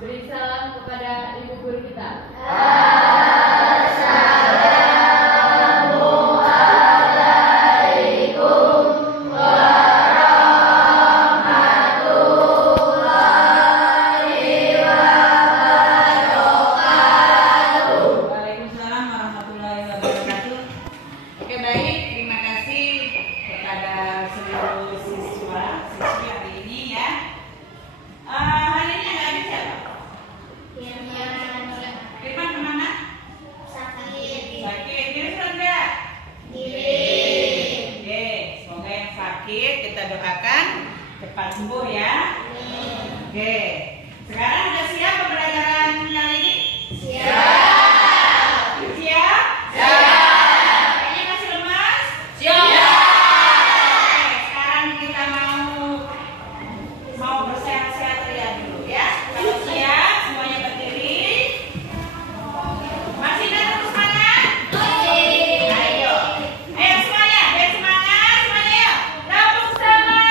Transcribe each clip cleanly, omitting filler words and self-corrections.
Beri salam kepada ibu guru kita. Kita doakan cepat sembuh ya. Oke. Sekarang udah siap pembelajaran kali ini? Siap. Siap? Siap. Kayaknya masih lemas? Siap. Oke, sekarang kita mau bersehat-sehat terlihat dulu ya. Kalau siap, semuanya berdiri. Masih ingat terus semangat? Ayo. Ayo semuanya, biar semangat semuanya ya. Lambung semangat.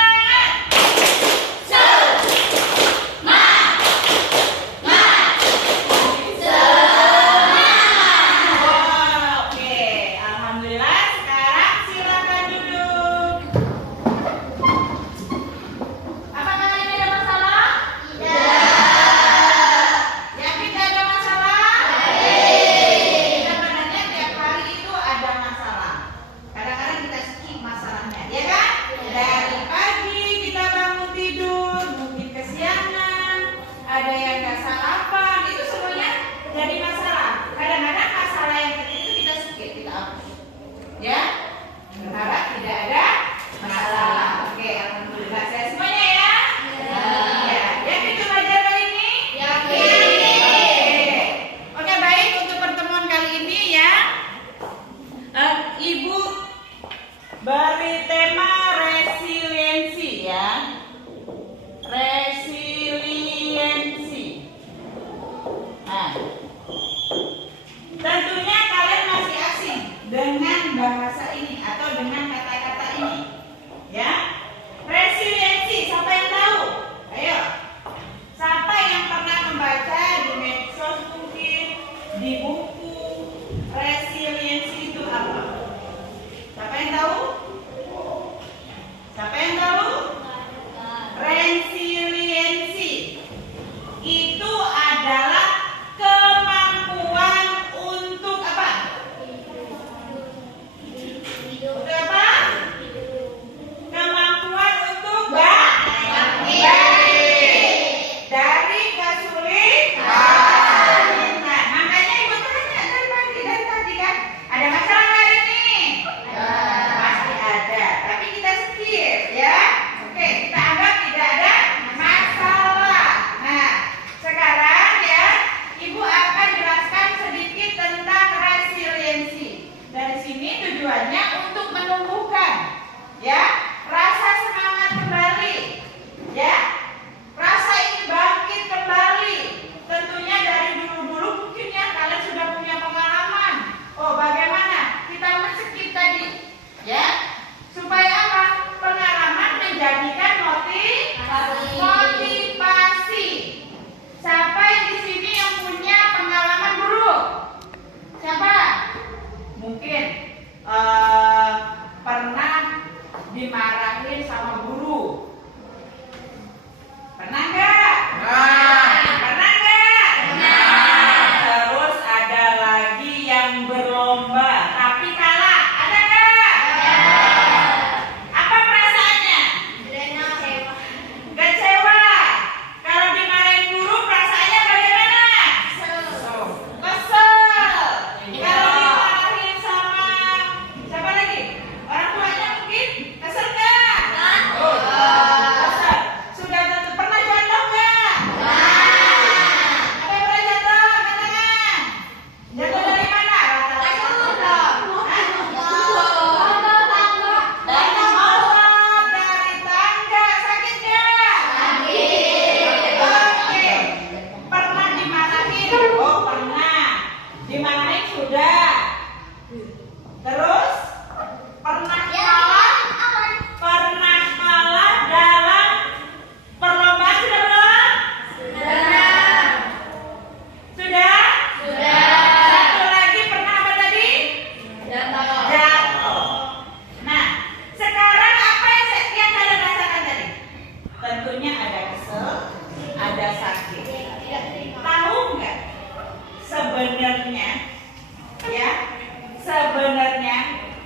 sebenarnya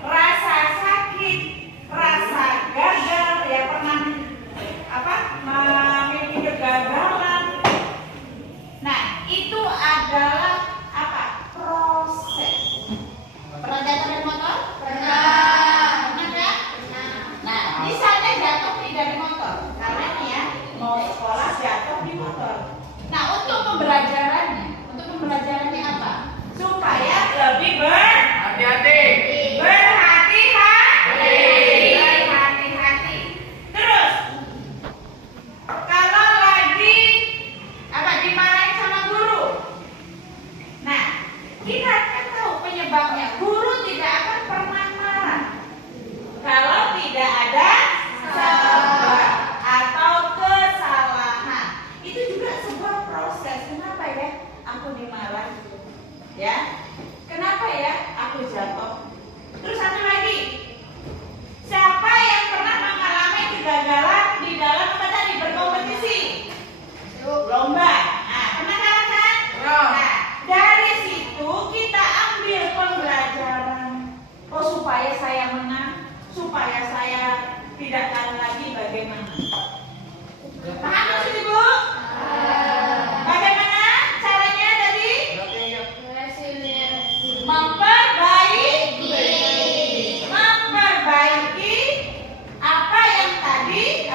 rasa sakit, rasa gagal, ya pernah memiliki kegagalan. Nah, itu adalah apa? Proses. Pernah jatuh dari motor? Pernah nggak? Nah, misalnya jatuh nih dari motor, karena nih ya mau sekolah jatuh di motor. Nah, untuk pembelajarannya apa? Supaya lebih berhati-hati. Terus, kalau lagi dimarahin sama guru. Nah, kita kan tahu penyebabnya. Guru tidak akan pernah marah kalau tidak ada sebab atau kesalahan. Itu juga sebuah proses. Kenapa ya aku dimarahin? Ya, kenapa ya aku jatuh? Terus satu lagi, siapa yang pernah mengalami kegagalan di dalam berkompetisi? Lomba. Nah, pernah kalah kan? Nah, dari situ kita ambil pembelajaran. Oh, supaya saya menang, supaya saya tidak kalah lagi, bagaimana? Paham maksud Ibu? Bagaimana caranya tadi? Memperbaiki apa yang tadi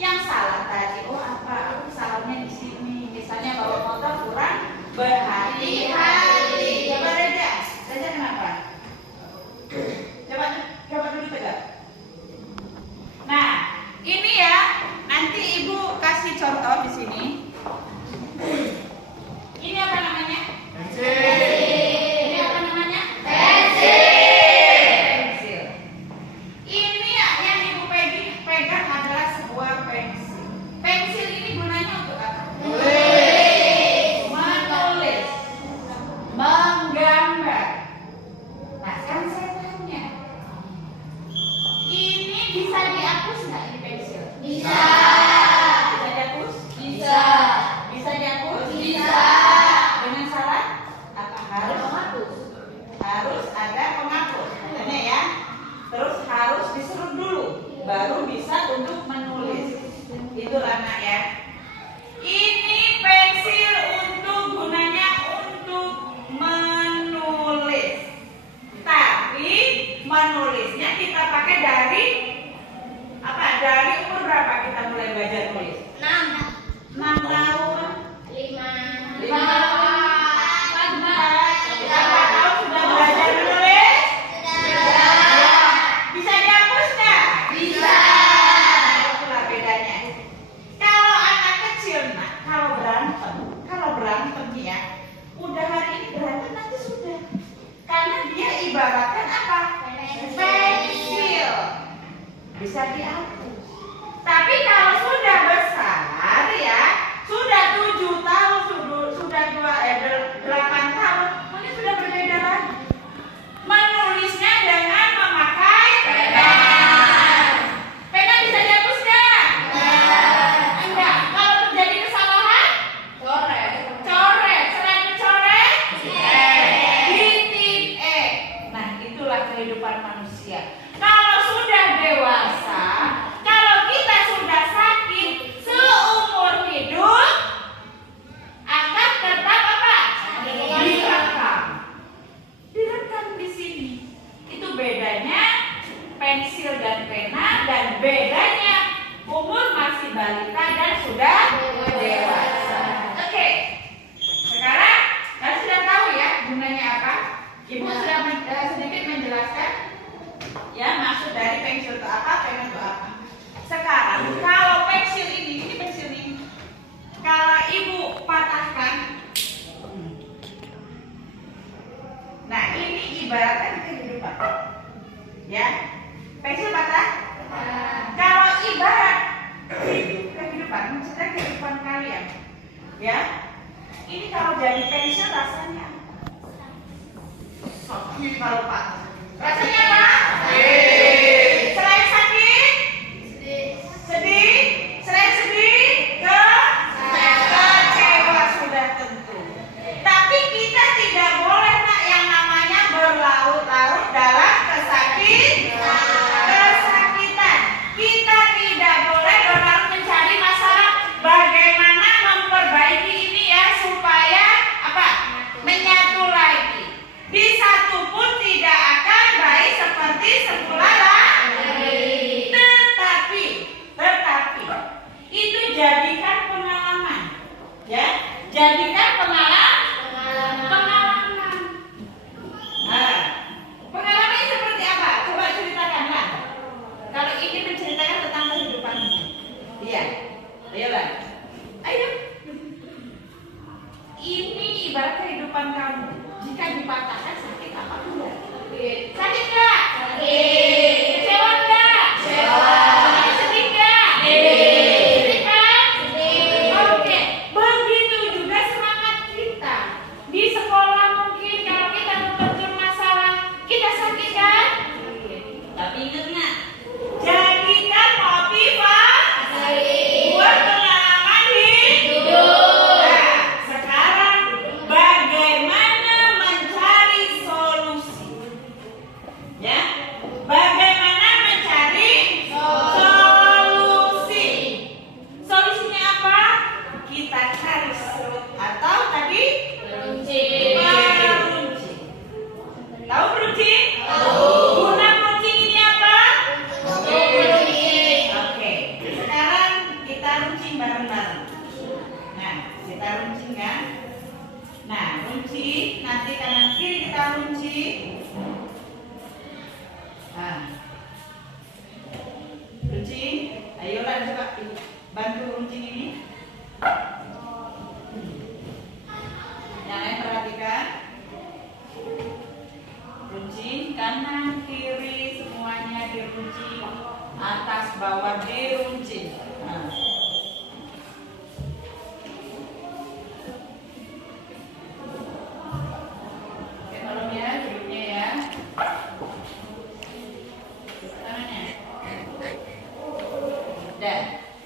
yang salah tadi. Oh, aku salahnya di sini. Misalnya bawa motor kurang berhati-hati. Coba Reja kenapa? Coba dulu tegak. Nah, ini ya, nanti Ibu kasih contoh di sini. Ini apa namanya? Ini apa namanya? Pensil. Ini yang Ibu pegang adalah sebuah pensil. Pensil ini gunanya untuk apa? Menulis, menggambar. Nah, sekarang saya tanya, ini bisa dihapus nggak ini pensil? Bisa. Bisa dihapus? Bisa. Bisa dihapus? Bisa. Dengan syarat apa? Harus ada penghapus, katanya ya. Terus harus diserut dulu, baru bisa untuk menulis. Itulah nak ya. Ini pensil gunanya untuk menulis. Tapi menulisnya kita pakai dari apa? Dari umur berapa kita mulai belajar tulis? 6 tahun. 5 tahun. 8 tahun sudah belajar menulis? Sudah. Bisa dihapus nggak? Bisa. Itulah bedanya. Kalau anak kecil, nak, kalau berantem ya, udah hari ini berantem nanti sudah. Karena dia ibaratkan apa? Pensil. Bisa dihapus. Tapi kalau sudah besar ya, sudah 7 tahun, sudah 8 tahun, mungkin sudah berbeda lagi. Menulisnya dengan memakai pena. Pena bisa dihapus nggak? Enggak. Kalau terjadi kesalahan, coret. Selain mencoret, titik E. Nah, itulah kehidupan manusia. Kalau sudah dewasa, kalau kita sudah sakit seumur hidup, akan tetap apa? Direkam di sini. Itu bedanya pensil dan pena, dan bedanya umur masih balita dan sudah dewasa. Oke. Sekarang kalian sudah tahu ya gunanya apa? Ibu sudah sedikit menjelaskan ya maksud dari pensil itu apa, pena itu apa. Sekarang kalau pensil ini pensil ini, kalau Ibu patahkan, nah ini ibaratkan kehidupan, ya. Pensil patah. Kalau ibarat kehidupan, maksudnya kehidupan kalian, ya. Ini kalau jadi pensil rasanya sakit kalau patah. Rasanya apa? Selain sakit, sedih. Selain sedih, kecewa sudah tentu. Tapi kita Jadikan pengalaman. Nah, pengalaman seperti apa? Coba ceritakanlah. Kalau ini menceritakan tentang kehidupan. Iya, ayolah. Ayo. Ini ibarat kehidupan kamu. Jika dipatahkan sakit apa enggak? Sakit enggak? Sakit. Kecewa enggak? Kecewa. Sedih enggak? Sedih kan? Sedih. Oke. Begitu juga semangat kita. Di sekolah mungkin kalau kita terjun masalah, kita sakit kan? Tapi ingat nggak? Jadikan motivasi buat pengalaman hidup. Nah, sekarang bagaimana mencari solusi? Ya, bagaimana mencari solusi? Solusinya apa? Kita cari serut atau tadi peruncing. Tahu peruncing? Guna peruncing ini apa? Oke, sekarang kita runcing bareng-bareng. Nah, kita runcing kan? Nah, runcing, nanti kanan kiri kita runcing. Nah, runcing, ayolah coba bantu runcing ini. Yang lain perhatikan. Runcing kanan kiri semuanya diruncing, atas bawah diruncing. Nah. Oke, tolong ya duduknya ya. Tangannya. Udah.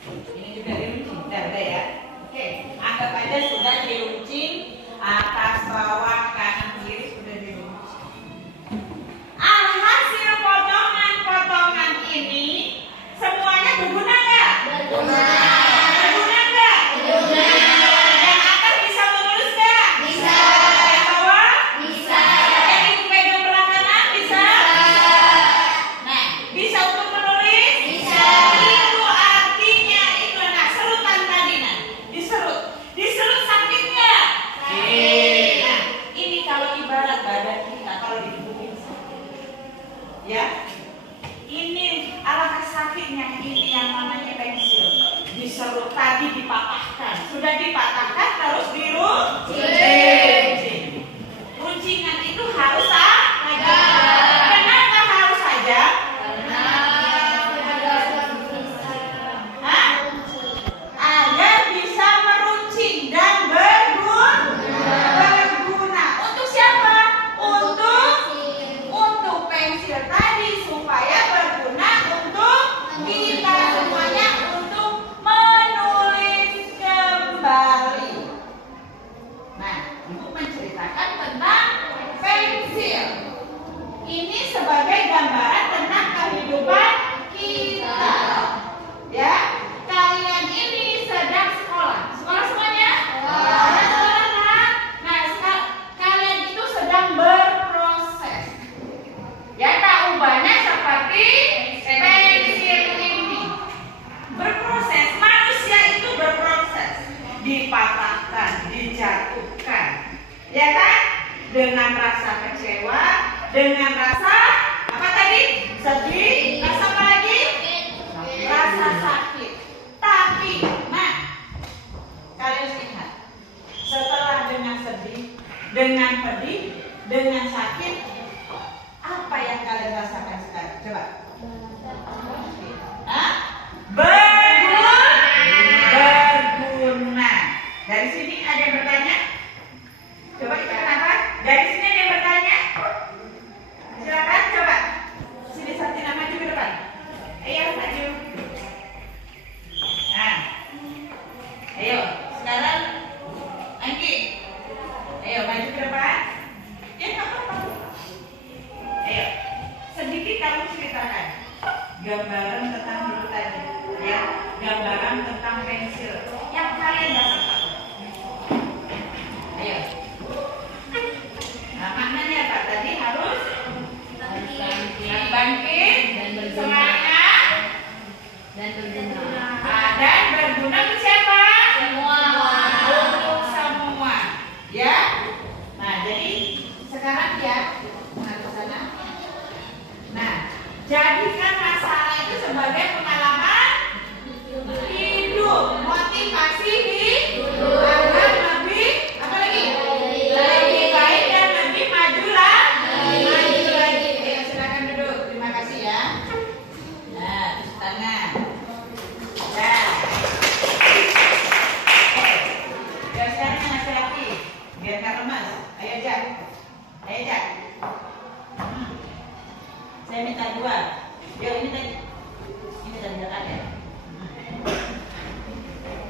Ini juga diruncing. Udah ya. Oke, anggap aja sudah diruncing, atas bawah kanan kiri sudah diruncing. Alhasil potongan-potongan ini semuanya berguna nggak? Berguna nggak? Yang atas bisa menulis nggak? Bisa. Yang bawah? Bisa. Yang ibu pegang belah kanan bisa? Nah, bisa untuk menulis? Bisa. Itu artinya itu nah serutan tadi nah diserut sakit nggak? Sakit. Nah, ini kalau ibarat badan kita kalau digebukin ya, ini alangkah sakitnya ini yang namanya pensil.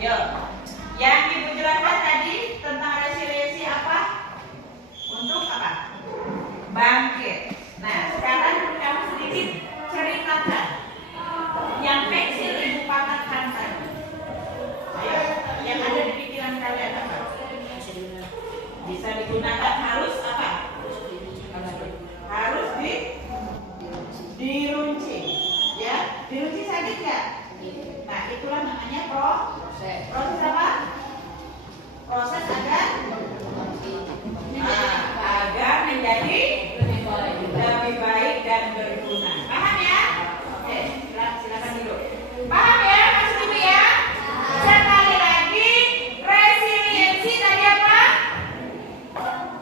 Yuk. Yang Ibu jelaskan tadi tentang resiliensi apa? Untuk apa? Bangkit. Nah, sekarang kamu sedikit ceritakan yang pensil Ibu patahkan tadi. Ayo, yang ada di pikiran kalian apa? Bisa digunakan harus apa? Harus diruncing, ya? Diruncing sakit nggak? Nah, itulah namanya proses. Proses apa? Proses agar menjadi lebih baik dan berguna. Paham ya? Oke, silakan dulu. Paham ya, Mas Ibu ya? Sekali lagi, resiliensi tadi apa?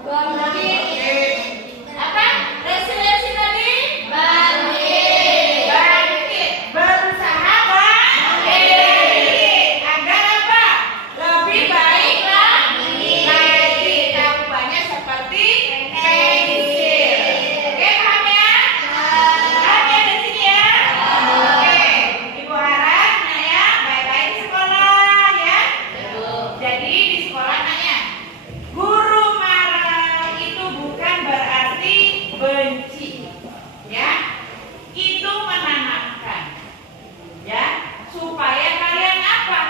Bangkit. Apa? Resiliensi tadi? Bangkit. Bangkit. Berusaha bangkit. Agar apa? Lebih baik lagi. Jawabannya seperti pensil. Oke, paham ya? Paham ya di sini ya? Oke. Ibu harap Naya baik-baik di sekolah ya. Jadi di sekolah Naya, guru marah itu bukan berarti benci, ya. Itu menanamkan, ya, supaya kalian apa?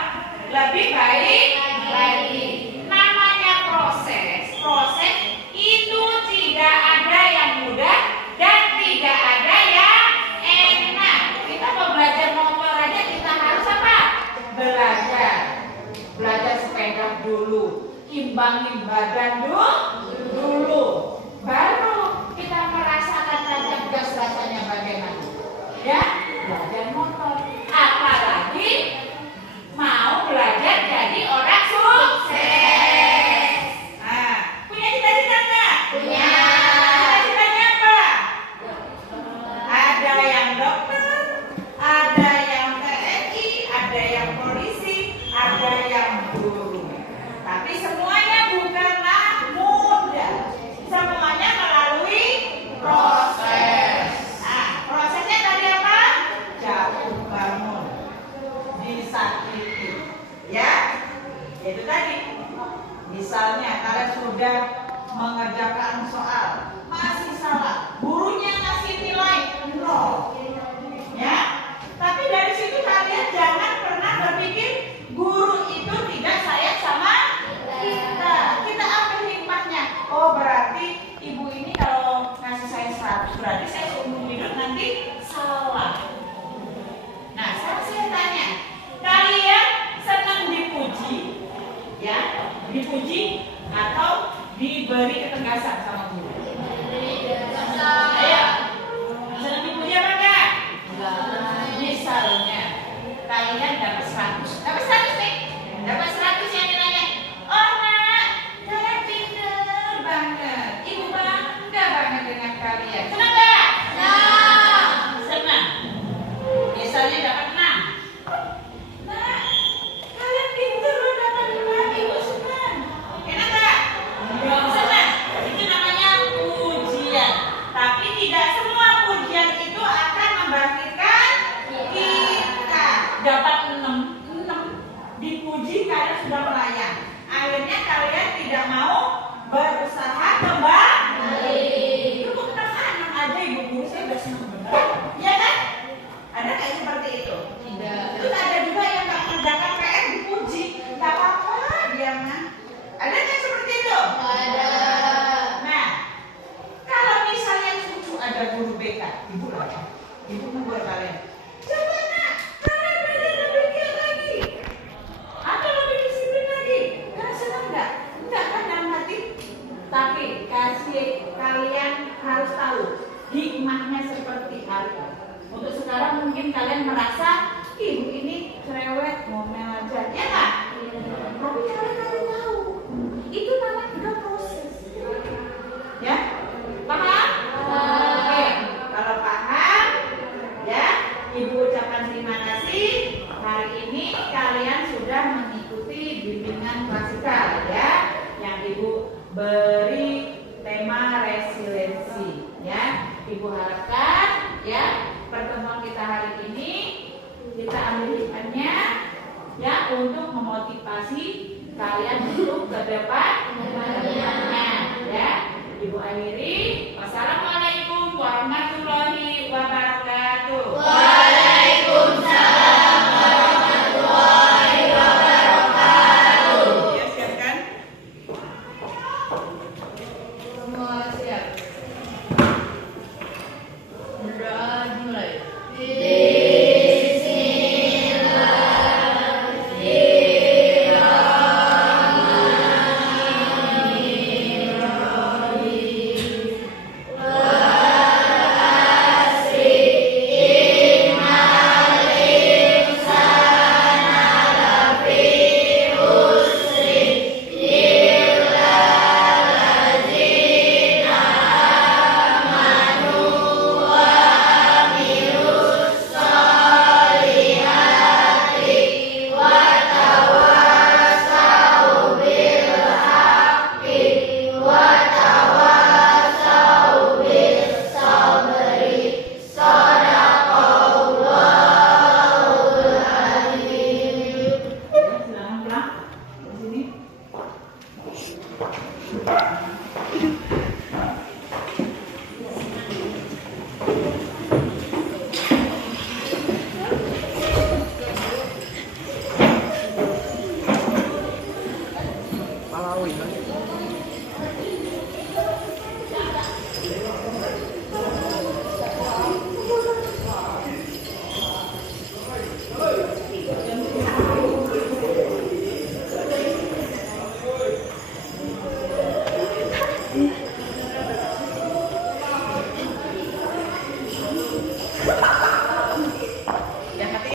Lebih baik lagi. Namanya proses. Proses itu tidak ada yang mudah dan tidak ada yang enak. Kita mau belajar motor aja kita harus apa? Belajar. Belajar sepeda dulu, imbangin badan dulu, baru kita merasakan tancap gas rasanya bagaimana, ya. Belajar motor, apalagi mau belajar jadi orang sukses. Nah, punya cita-cita nggak? Punya. Cita-citanya apa? Ada yang dokter, ada yang TNI, ada yang polisi, ada yang guru. Tapi semuanya bukanlah mudah. Semuanya melalui proses. Nah, prosesnya tadi apa? Jatuh bangun, disakiti, ya. Itu tadi. Misalnya kalian sudah mengerjakan soal, masih salah, gurunya ngasih nilai 0, ya. Tapi dari situ kalian jangan pernah berpikir guru itu tidak sayang sama kita. Kita ambil hikmahnya. Oh, berarti ibu ini kalau ngasih saya 100, berarti saya seumur hidup nanti salah. Nah, sekarang saya tanya, kalian senang dipuji, ya? Dipuji atau diberi ketegasan sama guru? Ayo, senang dipuji apa enggak? Misalnya kalian dapat 100 nih, dapat 100 yang nilainya. Oh nak, kalian pinter banget, ibu bangga banget dengan kalian. Senang nggak? Senang. Misalnya dapat 6. Nah, kalian pinter loh dapat 5, ibu senang. Enak nggak? Senang. Itu namanya pujian. Tapi tidak semua pujian itu akan membangkitkan kita. Dapat 6 dipuji kalian sudah melayang. Akhirnya kalian tidak mau berusaha kembali. Itu bukan 6 aja ibu guru saya udah senang benar. Iya kan? Ada kayak seperti itu? Tidak. Terus ada juga yang nggak kerjakan PR dipuji, nggak apa-apa dia mah. Ada nggak seperti itu? Ada. Nah, kalau misalnya cucu ada guru BK, ibu lah, ibu membuat kalian. Coba nak, kalian belajar lebih giat lagi, atau lebih disiplin lagi. Kalian senang nggak? Enggak kan dalam hati? Tapi kalian harus tahu hikmahnya seperti apa. Untuk sekarang mungkin kalian merasa ibu ini cerewet, ngomel aja, ya nggak? Tapi kalian tahu itu namanya juga proses, ya. Paham? Oke, kalau paham, ya, ibu ucapkan terima kasih. Hari ini kalian sudah mengikuti bimbingan klasikal, ya, yang ibu beri tema resiliensi, ya. Ibu harapkan, ya, pertemuan kita hari ini kita ambil hikmahnya, ya, untuk memotivasi kalian untuk ke depannya, ya. Ibu akhiri. Wassalamualaikum warahmatullahi